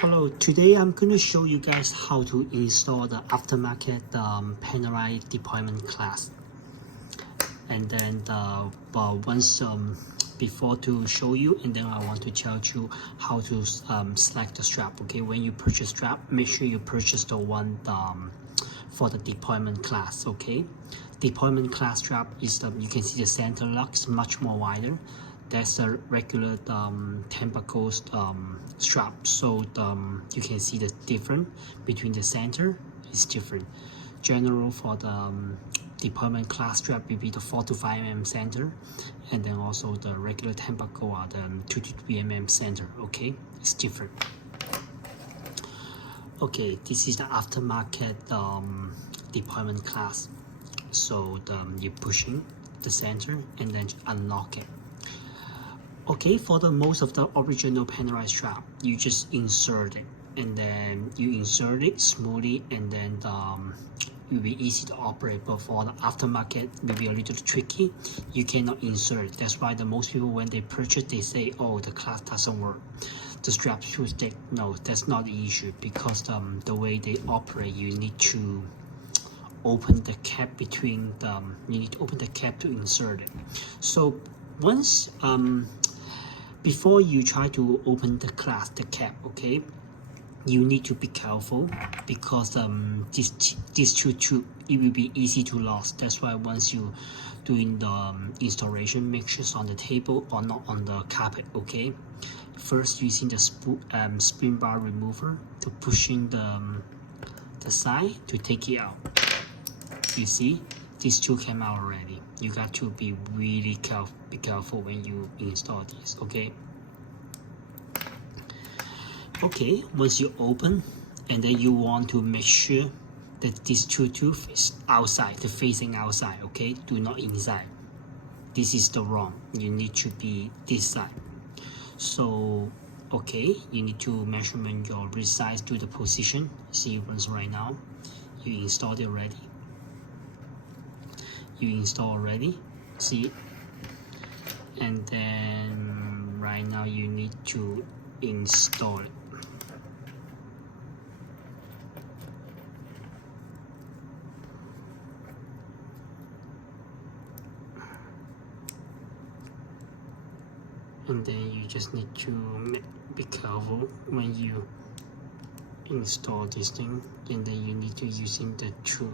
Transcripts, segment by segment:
Hello, today I'm going to show you guys how to install the aftermarket Panerai Deployment Clasp. And then before to show you, and then I want to tell you how to select the strap. Okay, when you purchase strap, make sure you purchase the one for the deployment class. Okay, deployment class strap is you can see the center locks much more wider. That's the regular Tampico strap, so you can see the difference between the center is different. General for the deployment class strap will be the 4 to 5 mm center, and then also the regular Tampico are the 2 to 3 mm center. Okay, it's different. Okay, this is the aftermarket deployment class. So you're pushing the center and then unlock it. Okay, for the most of the original Panerai strap, you just insert it, and then you insert it smoothly, and then it will be easy to operate. But for the aftermarket, it will be a little tricky. You cannot insert it. That's why most people, when they purchase, they say, "Oh, the clasp doesn't work. The strap too thick." No, that's not the issue, because the way they operate, you need to open the cap between you need to open the cap to insert it. So once before you try to open the cap, okay, you need to be careful, because this tube, it will be easy to lose. That's why once you doing the installation, make sure it's on the table or not on the carpet. Okay, first using the spring bar remover to pushing the side to take it out. You see, these two came out already. You got to be really careful when you install this. Okay, once you open, and then you want to make sure that this two tooth is outside, the facing outside. Okay, do not inside. This is the wrong. You need to be this side. So okay, you need to measurement your wrist size to the position. See it runs right now. You installed it already. You install already, see, and then right now you need to install it. And then you just need to be careful when you install this thing, and then you need to using the tool.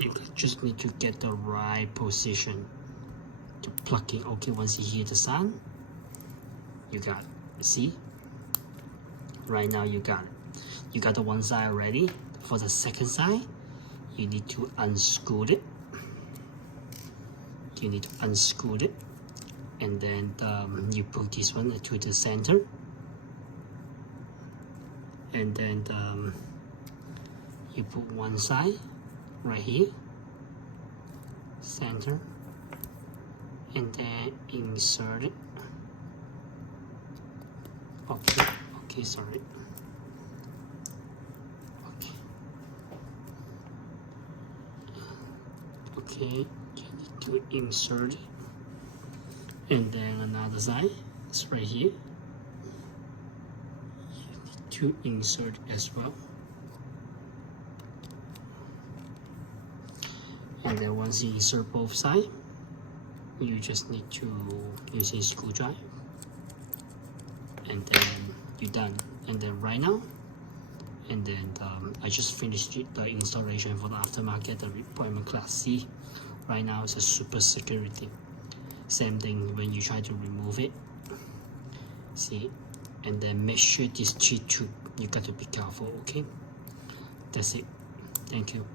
You just need to get the right position to plug it. Okay, once you hear the sound, you got it. See? Right now you got it. You got the one side already. For the second side, you need to unscrew it. You need to unscrew it, and then you put this one to the center, and then you put one side right here, center, and then insert it. Okay, sorry. Okay, you need to insert it, and then another side is right here. You need to insert it as well. And then once you insert both sides, you just need to use a screwdriver, and then you're done. And then right now, and then I just finished the installation for the aftermarket, the deployment class. See, right now it's a super security. Same thing when you try to remove it. See, and then make sure this cheat tube, you got to be careful. Okay, that's it. Thank you.